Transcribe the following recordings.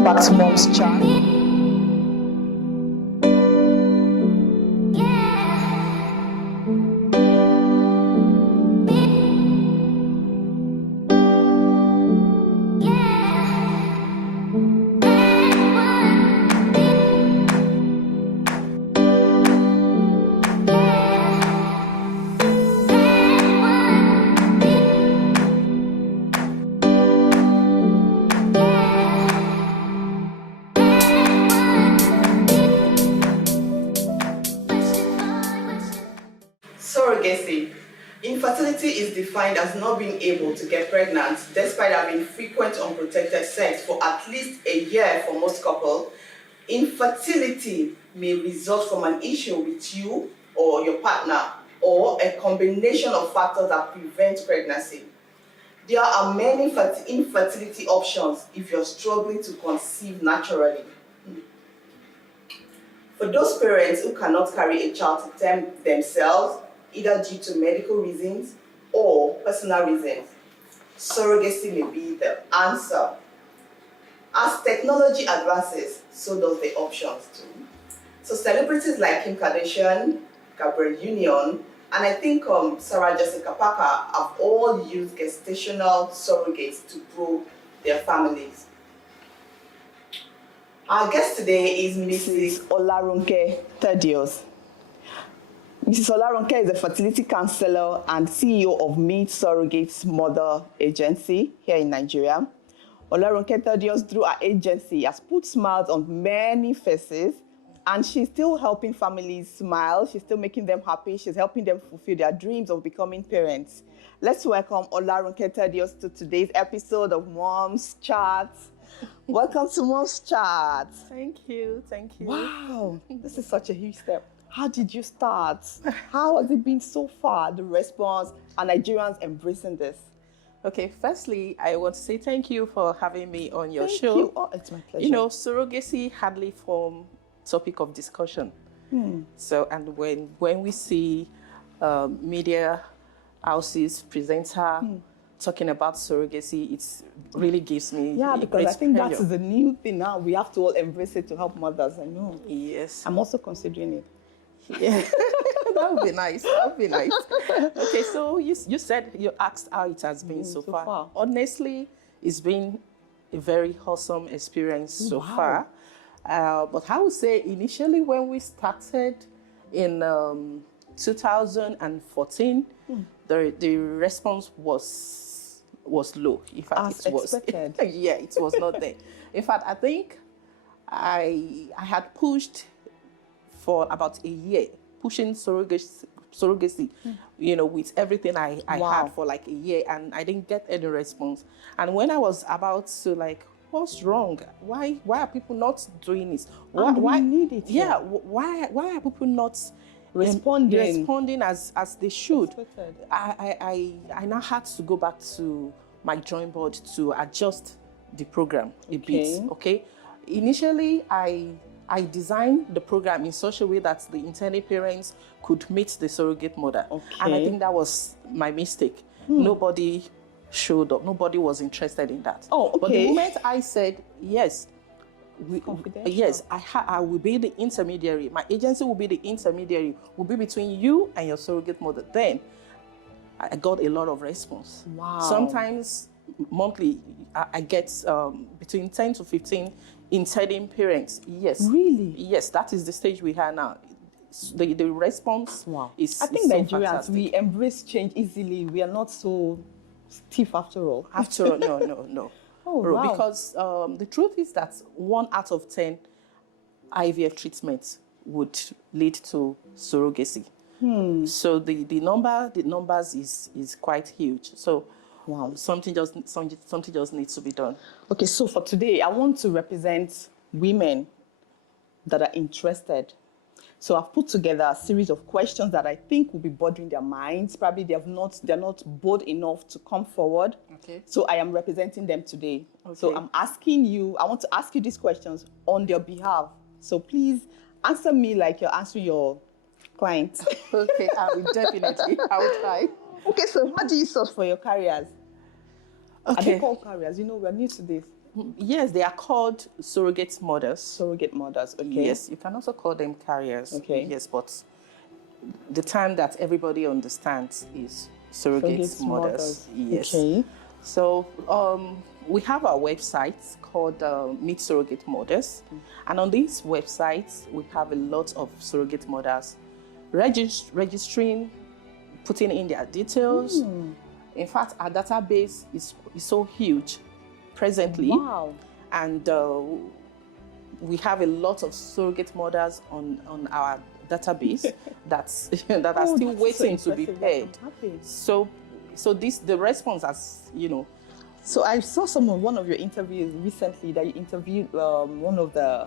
Welcome back to Mom's Chat. Surrogacy. Infertility is defined as not being able to get pregnant despite having frequent unprotected sex for at least a year for most couples. Infertility may result from an issue with you or your partner or a combination of factors that prevent pregnancy. There are many infertility options if you're struggling to conceive naturally. For those parents who cannot carry a child to term themselves, either due to medical reasons or personal reasons, surrogacy may be the answer. As technology advances, so does the options too. So celebrities like Kim Kardashian, Gabrielle Union, and I think Sarah Jessica Parker have all used gestational surrogates to grow their families. Our guest today is Mrs. Olarunke Thaddeus. Mrs. Olarunke is a fertility counselor and CEO of Meet Surrogates Mother Agency here in Nigeria. Olarunke Thaddeus, through her agency, has put smiles on many faces, and she's still helping families smile. She's still making them happy. She's helping them fulfill their dreams of becoming parents. Let's welcome Olarunke Thaddeus to today's episode of Mom's Chat. Welcome to Mom's Chat. Thank you. Wow, this is such a huge step. How did you start? How has it been so far, the response, and Nigerians embracing this? Okay, firstly, I want to say thank you for having me on your show. Thank you. Oh, it's my pleasure. You know, surrogacy hardly form topic of discussion. So, and when we see media houses, presenter talking about surrogacy, it really gives me Yeah, a because great I think pleasure. that is a new thing now. We have to all embrace it to help mothers. I know. Yes. I'm also considering it. Yeah. That would be nice. Okay, so you asked how it has been so far. Honestly, it's been a very wholesome experience so far. But I would say initially when we started in 2014, the response was low. In fact, As expected. Yeah, it was not there. In fact, I think I had pushed for about a year, pushing surrogacy, you know, with everything I had for like a year, and I didn't get any response. And when I was about to like, what's wrong? Why are people not doing this? Why we need it? Yeah, why are people not responding as they should? I now had to go back to my drawing board to adjust the program a bit. Okay, initially I designed the program in such a way that the intended parents could meet the surrogate mother. And I think that was my mistake. Nobody showed up. Nobody was interested in that. But the moment I said, yes, I will be the intermediary. My agency will be the intermediary, will be between you and your surrogate mother. Then I got a lot of response. Wow. Sometimes monthly, I get between 10 to 15 intending parents. Yes. Really? Yes, that is the stage we are now. The response is I think so Nigerians, fantastic. we embrace change easily. We are not so stiff after all. After all, no. Wow. Because the truth is that 1 out of 10 IVF treatments would lead to surrogacy. So the numbers is quite huge. So something just needs to be done. Okay, so for today, I want to represent women that are interested. So I've put together a series of questions that I think will be bothering their minds. Probably they're not bold enough to come forward. Okay. So I am representing them today. Okay. So I want to ask you these questions on their behalf. So please answer me like you're answering your client. Okay, I will try. Okay, so how do you source for your carriers? Okay. Are they called carriers? You know, we're new to this. Yes, they are called surrogate mothers. Surrogate mothers, okay. Yes, you can also call them carriers. Okay. Yes, but the term that everybody understands is surrogate mothers. Yes. Okay. So we have our website called Meet Surrogate Mothers. And on these websites, we have a lot of surrogate mothers registering, putting in their details. In fact, our database is so huge presently. Wow. And we have a lot of surrogate mothers on our database that are still waiting to be paired. So the response has, So I saw one of your interviews recently that you interviewed one of the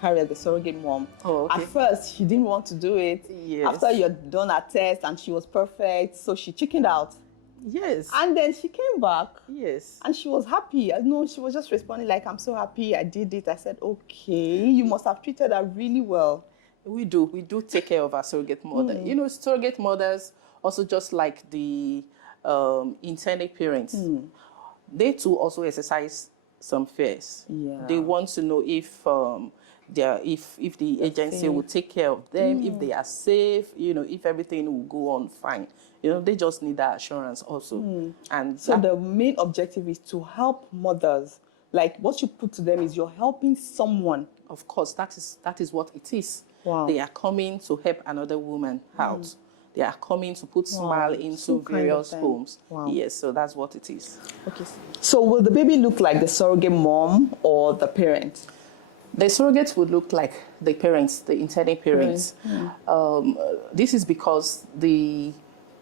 carriers, the surrogate mom. Oh, okay. At first, she didn't want to do it. Yes. After you had done her test and she was perfect, so she chickened out. Yes. And then she came back. Yes. And she was happy. I know she was just responding like, I'm so happy I did it. I said, okay, you must have treated her really well. We do take care of our surrogate mother. Surrogate mothers, also just like the intended parents, they too also exercise some fears. Yeah. They want to know if if the agency will take care of them, if they are safe, if everything will go on fine. They just need that assurance also. And so the main objective is to help mothers. Like what you put to them is you're helping someone. Of course, that is what it is. Wow. They are coming to help another woman out. They are coming to put smile into various homes. Wow. Yes, so that's what it is. Okay. So will the baby look like the surrogate mom or the parent? The surrogate would look like the parents, the intended parents. This is because the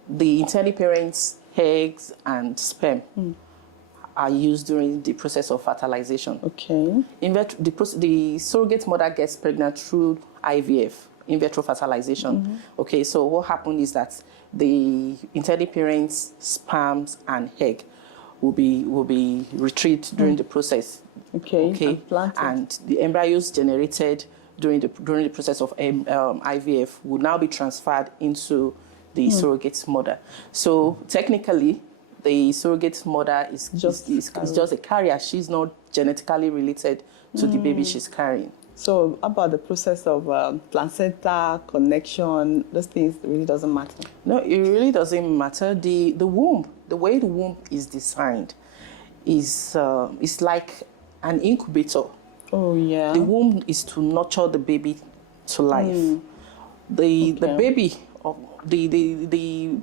intended parents' eggs and sperm are used during the process of fertilization. Okay. The surrogate mother gets pregnant through IVF, in vitro fertilization. Okay, so what happened is that the intended parents' sperms and egg will be retrieved during the process. Okay. And the embryos generated during the process of IVF will now be transferred into the surrogate mother. So technically, the surrogate mother is just a carrier. She's not genetically related to the baby she's carrying. So about the process of placenta, connection, those things really doesn't matter? No, it really doesn't matter. The womb, the way the womb is designed is like an incubator. Oh, yeah. The womb is to nurture the baby to life. The baby,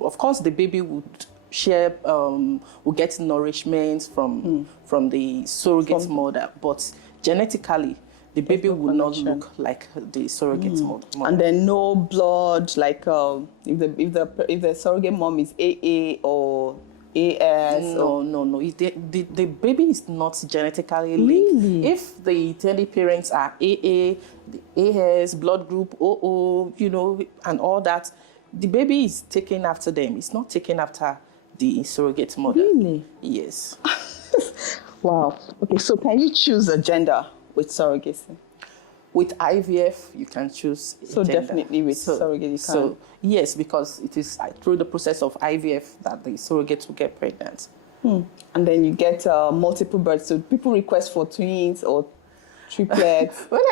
of course, the baby would share, will get nourishment from the surrogate mother, but genetically, the baby will not look like the surrogate mother. And then no blood, like if the surrogate mom is AA or AS. No. The baby is not genetically linked. Really? If the intended parents are AA, the AS, blood group, OO, and all that, the baby is taken after them. It's not taken after the surrogate mother. Really? Yes. Wow. Okay, so can you choose a gender with surrogacy? With IVF, you can choose a gender. Definitely with surrogate you can. So yes, because it is through the process of IVF that the surrogate will get pregnant. And then you get multiple births. So people request for twins or triplets. When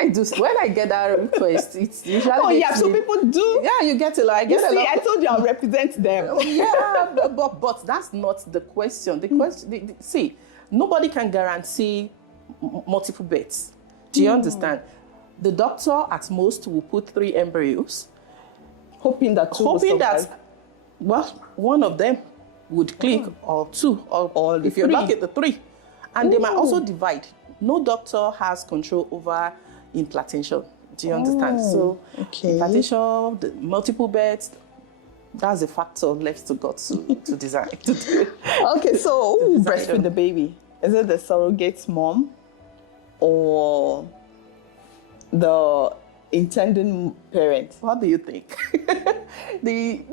I get that request, it's usually. Oh yeah, so people do. Yeah, you get a lot. I told you I'll represent them. Yeah, but that's not the question. The question, see, nobody can guarantee multiple births. Do you understand? The doctor at most will put 3 embryos, hoping that one of them would click, or 2, or if you're lucky, the 3, and they might also divide. No doctor has control over implantation. Do you understand? So implantation, the multiple births, that's a factor left to God to design. Okay, so who breastfeed the baby? Is it the surrogate mom or the intended parent? What do you think? the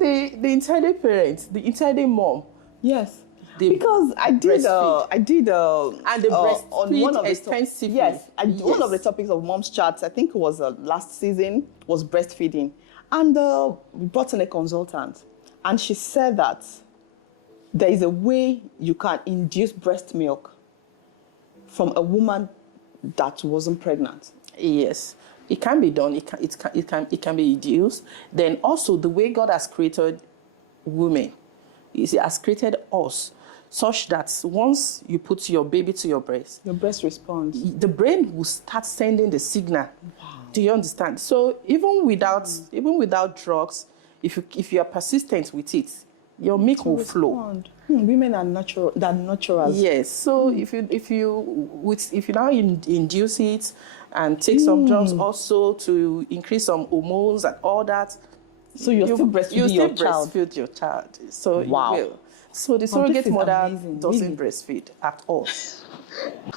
intended parent, the intended mom. Yes. Because I did and the on one of extensively. One of the topics of Mom's Chats, I think it was last season, was breastfeeding. And we brought in a consultant, and she said that there is a way you can induce breast milk from a woman that wasn't pregnant? Yes, it can be done. It can be induced. Then also the way God has created women, He has created us such that once you put your baby to your breast, Your breast responds. the brain will start sending the signal. Wow. Do you understand? So even without drugs, if you are persistent with it, your milk will flow. Women are natural. They're naturals. Yes. So if you now induce it and take some drugs also to increase some hormones and all that, so you're still breastfeeding your child. Breastfeed your child. So wow. you will. So the surrogate mother doesn't really? breastfeed at all.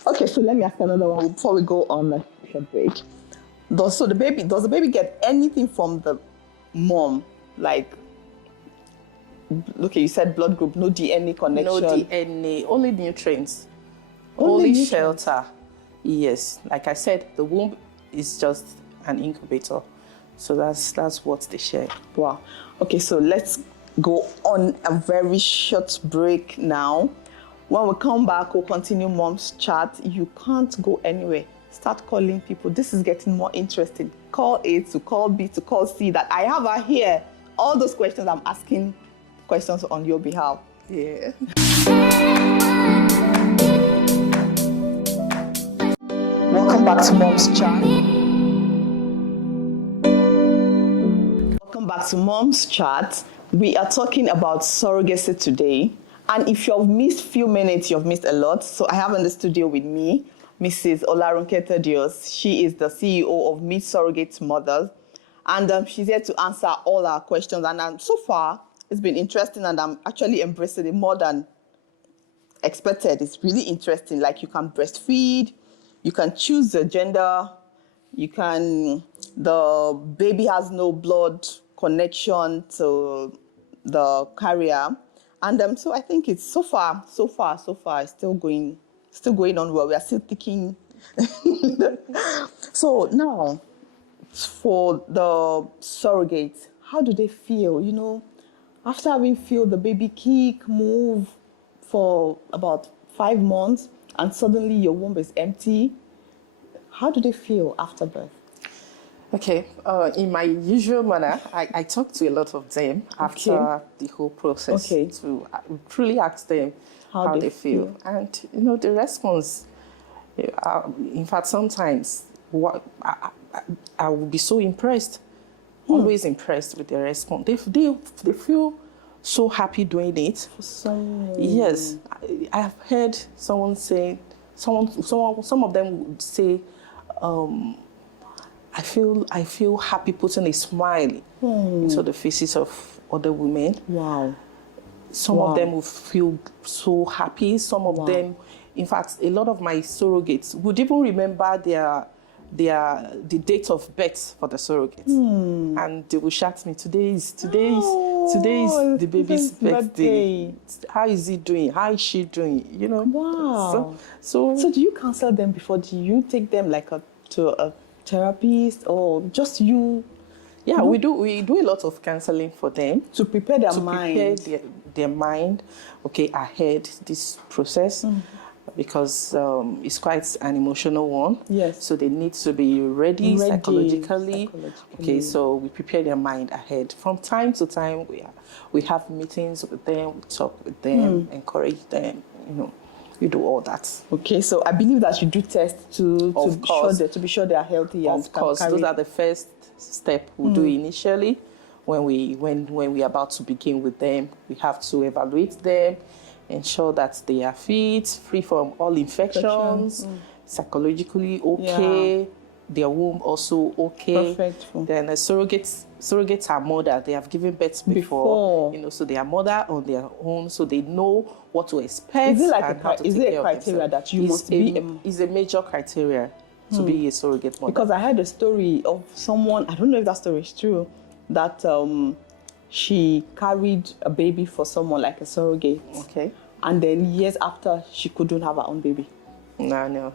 Okay, so let me ask another one before we go on a short break. Does the baby get anything from the mom? Like, okay, you said blood group, no DNA connection. No DNA, only nutrients. Only shelter. Yes, like I said, the womb is just an incubator. So that's what they share. Wow. Okay, so let's go on a very short break now. When we come back, we'll continue Mom's Chat. You can't go anywhere. Start calling people. This is getting more interesting. Call A to call B to call C, that I have her here. All those questions, I'm asking questions on your behalf. Yeah. Welcome back to Mom's Chat. Welcome back to Mom's Chat. We are talking about surrogacy today. And if you've missed few minutes, you've missed a lot. So I have in the studio with me, Mrs. Olarunke Thaddeus. She is the CEO of Meet Surrogate Mothers. And she's here to answer all our questions. And so far, it's been interesting, and I'm actually embracing it more than expected. It's really interesting. Like, you can breastfeed, you can choose the gender, the baby has no blood connection to the carrier. And so I think it's so far, it's still going on well. We are still thinking. So now, for the surrogates, how do they feel? You know, after having feel the baby kick, move for about 5 months, and suddenly your womb is empty, how do they feel after birth? Okay, in my usual manner, I talk to a lot of them after the whole process to truly ask them how they feel. And, you know, the response, in fact, sometimes I will be so impressed, always impressed with their response. They feel so happy doing it. Yes, I have heard someone say, some of them would say, I feel happy putting a smile into the faces of other women. Wow. Some of them will feel so happy. Some of them, in fact, a lot of my surrogates would even remember the date of birth for the surrogate. And they will shout me, today is the baby's birthday. How is he doing? How is she doing? You know? Wow. So do you counsel them before? Do you take them to a therapist, or just you? Yeah, we do a lot of counseling for them to prepare their mind. Prepare their mind, ahead this process, because it's quite an emotional one. Yes. So they need to be ready psychologically. Okay, so we prepare their mind ahead. From time to time, we have meetings with them, we talk with them, encourage them. You know, you do all that. Okay, so I believe that you do tests to be sure they are healthy. Of course, those are the first step we do initially. When we are about to begin with them, we have to evaluate them, ensure that they are fit, free from all infections, psychologically okay, their womb also okay. Perfect. Then surrogates are mother. They have given birth before. You know, so they are mother on their own, so they know what to expect. Is it a criteria that you must be? Is a major criteria to be a surrogate mother. Because I heard a story of someone, I don't know if that story is true, that she carried a baby for someone, like a surrogate. Okay. And then years after, she couldn't have her own baby. No,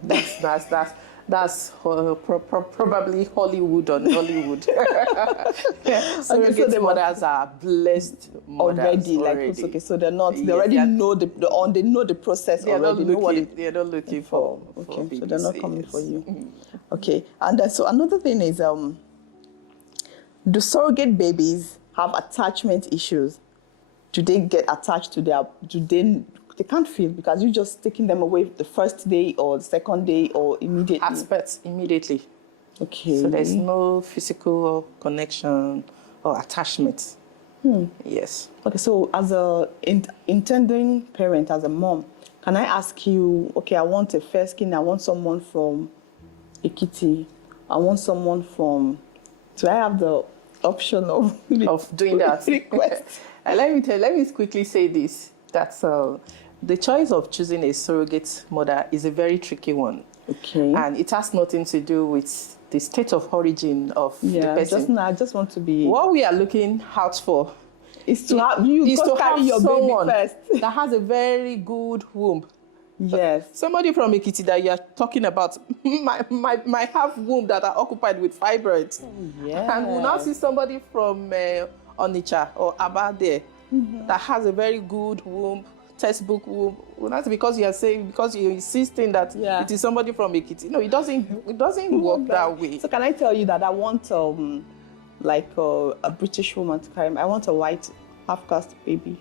That's probably Hollywood on Hollywood. Surrogate mothers are blessed mothers already. Okay, so they're not. They already know they know the process already. They're not looking for. Okay, so they're not coming for you. Okay, and so another thing is, do surrogate babies have attachment issues? Do they get attached to their? They can't feel because you're just taking them away the first day or the second day or immediately? Aspects immediately. Okay. So there's no physical connection or attachment. Yes. Okay, so as a intending parent, as a mom, can I ask you, okay, I want a fair skin, I want someone from Ekiti, I want someone from, do I have the option of doing that? Request. Let me quickly say this, that the choice of choosing a surrogate mother is a very tricky one. Okay. And it has nothing to do with the state of origin of the person. I just want to be... What we are looking out for is to have your baby first. That has a very good womb. Yes. Somebody from Ekiti that you are talking about might have womb that are occupied with fibroids. Yes. And we'll now see somebody from Onitsha or Aba there that has a very good womb, textbook womb. Well, that's because you're insisting that it is somebody from Ekiti. No, it doesn't work that way. So can I tell you that I want a British woman to carry me? I want a white half-caste baby.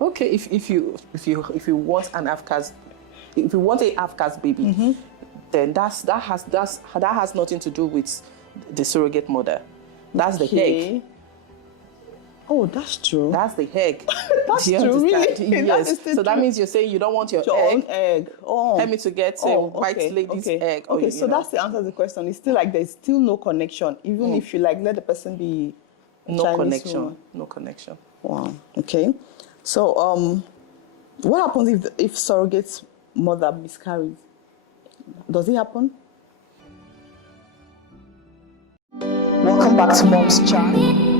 Okay, if you want an half-caste, if you want a half-caste baby, then that has nothing to do with the surrogate mother. That's the egg. Oh, that's true. That's the egg. That's true, really? Yes. So that means you're saying you don't want your own egg. Oh. Help me to get a white lady's egg. Okay, so that's the answer to the question. It's still there's still no connection, even if you let the person be no connection. No connection. Wow. Okay. So what happens if surrogate mother miscarries? Does it happen? Welcome back to Mom's Chat.